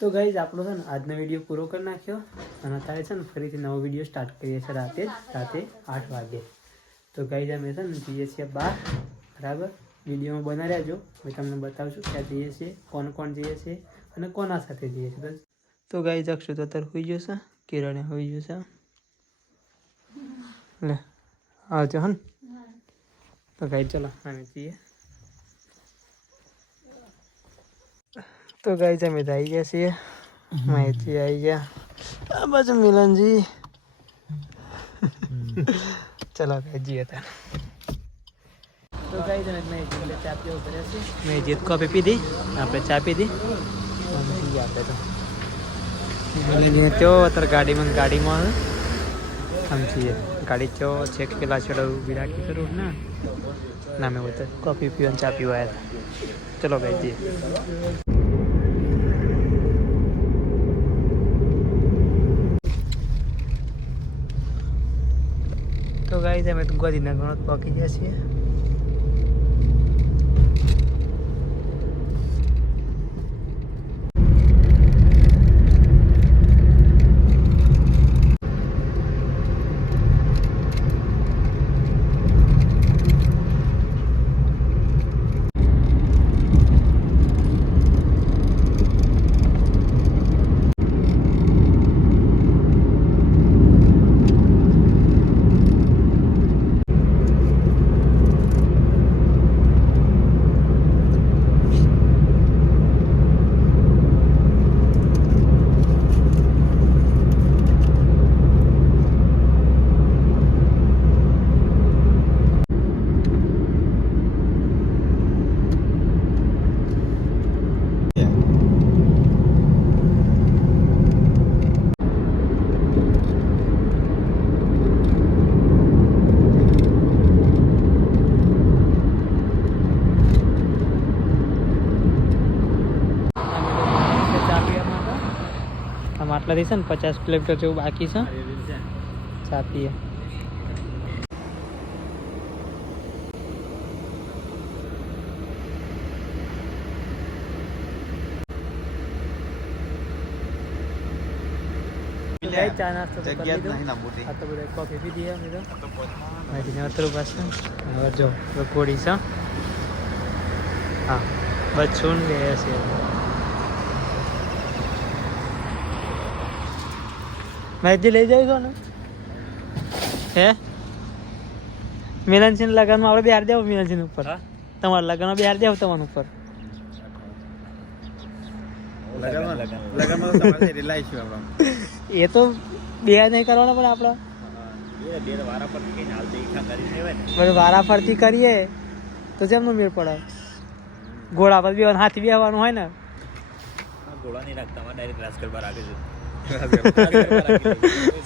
તો ગાઈઝ આપણો છે ને આજનો વિડીયો પૂરો કરી નાખ્યો અને અત્યારે છે ને ફરીથી નવો વિડીયો સ્ટાર્ટ કરીએ છીએ રાતે 8 વાગે. તો ગાઈઝ અમે છે ને જઈએ છીએ બહાર, બરાબર. વિડીયોમાં બના રહેજો, મેં તમને બતાવશું ક્યાં જઈએ છીએ, કોણ કોણ જઈએ છીએ અને કોના સાથે જઈએ છીએ. તો ગાઈઝ અક્ષુ તો અત્યારે હોઈ જશે, કિરણે હોઈ જશે. લે આવજો હન. તો ગાઈઝ ચલો અમે જઈએ. તો ગાઈઝ અમે આવી ગયા છીએ, માહિતી આવી ગયા. આ બાજુ મિલનજી. ચલો ગાઈઝ જઈએ ત્યાં. તો ગાઈઝ અમે મેં ચા પીવો કર્યા છે. મેં જીત કોફી પીધી, આપણે ચા પીધી. પીએ આપણે તો મિલનજીને તો અત્યારે ગાડીમાં સમજીએ ગાડી ચો છે કે પેલા છેડો ઊભી રાખી કરું ના મેં તો કોફી પીવાની ચા પીવા આવ્યા હતા. ચલો ગાઈઝ જઈએ. તો ગાઈઝ અમે તો ગાંધીનગર પહોંચી ગયા છીએ. આટલાથી છે ને 50 કિલોમીટર જેવું બાકી છે. ચા પીએ. ચા નાસ્તો તો બધા કોફી પીધી અમે તો અત્યારે પાસે હવે જો કોડી છે. હા બસ છૂન ગયા છે. મહેજી લઈ જાવ છો ને હે મિલનસિંહ લગ્નમાં આપણે બિહાર દેવું. મિલનસિંહ ઉપર તમારા લગ્નમાં બિહાર દેવું તમારા ઉપર. એ તો બિહાર નહીં કરવાના પણ આપણા વારા ફરતી કરીએ તો જેમનો મેળ પડે. ઘોડા પર બેવાનું હાથી બેવાનું હોય ને ઘોડા નહીં રાખતા ડાયરેક્ટ રાસ કરવા રાખે છે.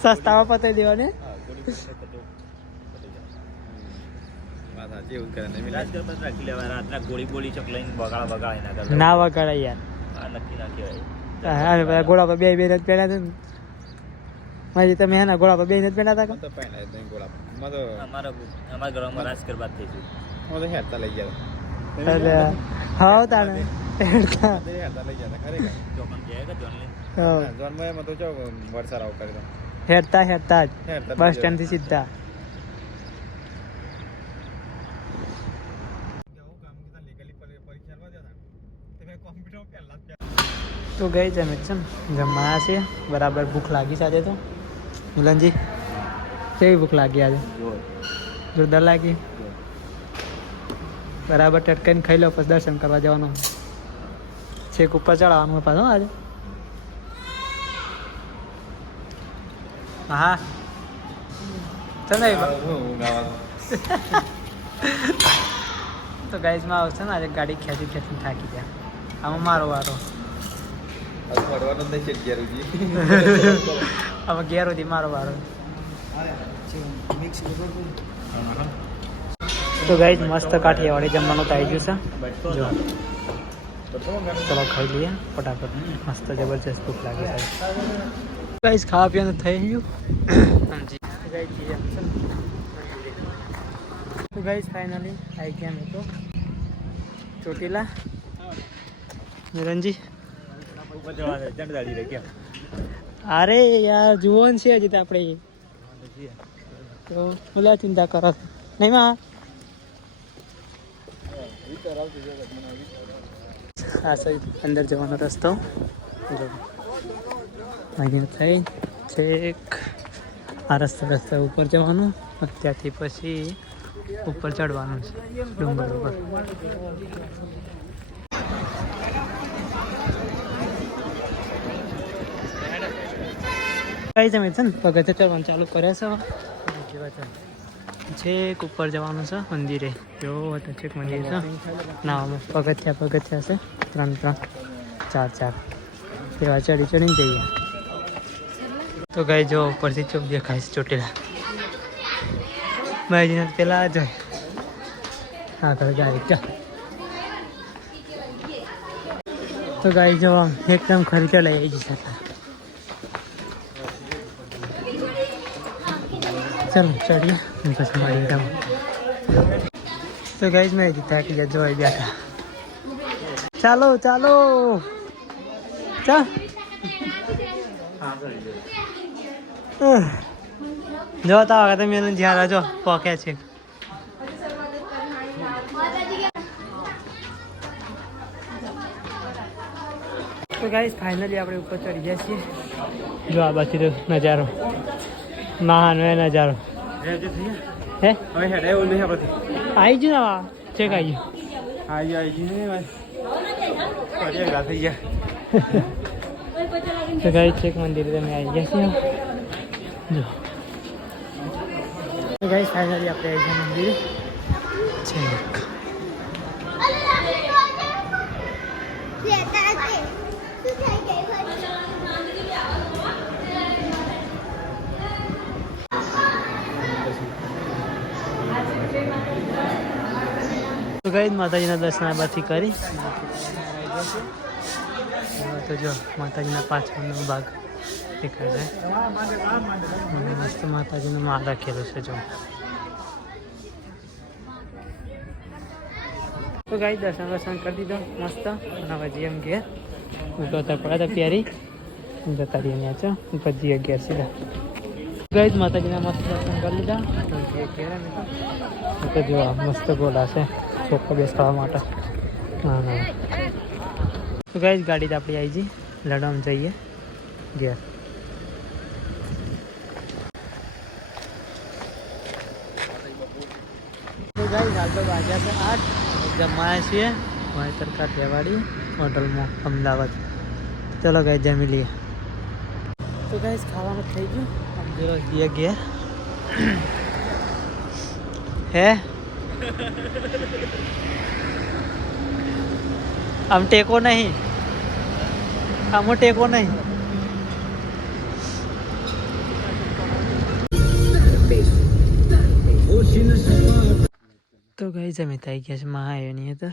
સસ્તામાં પતાવી દેવાને. ના વગાડા યાર. ઘોડા પર બે નથી પહેર્યા હતા ને મારી. તમે એના ઘોડા પર બે નથી પહેર્યા હતા. હા તાને હેરતા હેરતા જ બસ સ્ટેન્ડ થી સીધા. તો ગઈ જમે છે ને જમવા છે બરાબર. ભૂખ લાગી સાથે તો મિલનજી કેવી ભૂખ લાગી આજે? જોરદાર લાગી. બરાબર ટટકાઈને ખાઈ લો પછી દર્શન કરવા જવાનું. છેક ઉપર ચડાવવાનું પાછું આજે. હા ચાલ તો ગાઈઝમાં આવશે ને આજે ગાડી ખેંચી થાકી ગયા. આમાં મારો વારો. આમાં ઘેર સુધી મારો વારો. તો ગાઈઝ મસ્ત કાઠિયાવાડી જમવાનું તો આવી ગયું છે. જો ચલો ખાઈ લઈએ ફટાફટ. મસ્ત જબરજસ્ત ભૂખ લાગે છે ગાઈઝ. ખાવા પીવાનું થઈ ગયું. તો ગાઈઝ ફાઇનલી આવી ગયા મેં તો ચોટીલા. નિરંજી અરે યાર જુઓન છે હજી તો આપણે તો બોલા ચિંતા કરો નહીં માં આ સાઈડ અંદર જવાનો રસ્તો જો અહીંયા થઈ છેક આ રસ્તા ઉપર જવાનું ત્યાંથી પછી ઉપર ચડવાનું છે ડુંગર ઉપર કઈ તમે છે ને પગથિયે ચડવાનું ચાલુ કરે છે છેક ઉપર જવાનું છે મંદિરે જો છેક મંદિર છે ના પગથિયા છે 3 4 એવા ચડીને જઈએ તો ગઈ જો ઉપરથી ચોક દેખાય છે ચોટીલા ભાઈજીને પેલા જ આગળ જાય તો ગાઈ જો એકદમ ખર્ચો લઈ જશે ચાલો ચડીએ પછી મળીએ તમે તો ગાઈઝ મેં થાકી ગયા જોઈ બેઠા ચાલો ચા જોતા વખતે તમે એનું જ્યાં જો પોકે છે તો ગાઈઝ ફાઇનલી આપણે ઉપર ચડી ગયા છીએ જો આ બાજુ નજારો મહાનો એ નજારો હે આવી ગયું ને ચેક આવી ગયું તો ગાઈઝ ચેક મંદિર તમે આવી ગયા છીએ જો તો ગાઈઝ ફાઇનલી આપણે આવી ગયા મંદિર ચેક તો ગાઈઝ માતાજીના દર્શન આ બાથી કરી તો જો માતાજીના પાછળનો ભાગ દેખાય છે મસ્ત માતાજીનો માળ રાખેલો છે જો તો ગાઈઝ દર્શન કરી દીધો મસ્ત અને પછી એમ કે ઉતરતા પડ્યા હતા પ્યારી જતા રહીએ છો પછી 11 સીધા ગાઈઝ માતાજીના મસ્ત દર્શન કરી લીધા તો જો મસ્ત ગોલા છે છોકરો બેસવા માટે ના તો ગાઈઝ ગાડી તો આપણી આવી જઈ લડવામાં જઈએ ઘેર તો ગાઈઝ હાલ તો વાગ્યા છે 8 જમાયા છીએ મારી સરકાર દેવાડી હોટલમાં અમદાવાદ ચલો ગાઈઝ જમી લઈએ તો ગાઈઝ ખાવાનું થઈ ગયું જો જઈએ ઘેર હે આમ ટેકો નહીં આમ ટેકો નહીં તો ગઈ જમી થઈ ગયા છે માં આવ્યો નહીં તો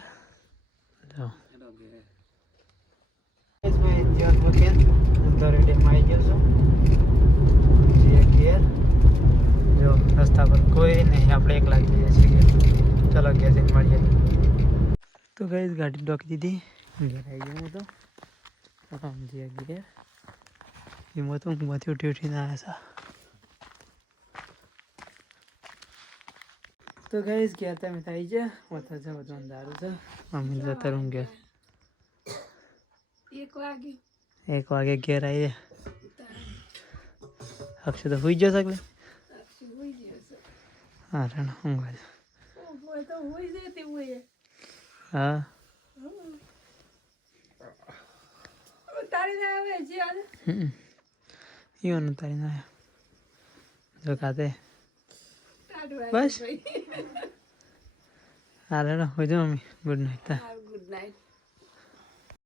જો રસ્તા પર કોઈ નહીં આપણે એકલા જઈએ છીએ ચલો ગયા છે મળીએ તો ગઈ ગાડી ડોકી દીધી ઘેર આવી ગયો તો સમજી ગયા એમાં તો ઊંઘમાંથી ઉઠીને આવ્યા હતા તો ગઈ ગયા તમે થઈ ગયા વતા છે બધું અંધારું છે મમ્મી જતા રૂમ ગયા 1 વાગે ઘેર આવી અક્ષય તો સુઈ ગયો સગલે હા રણ ઊંઘવા હા ઈવન તારી ના જો ખાતે બસ હાલે ને હોય mummy good night good night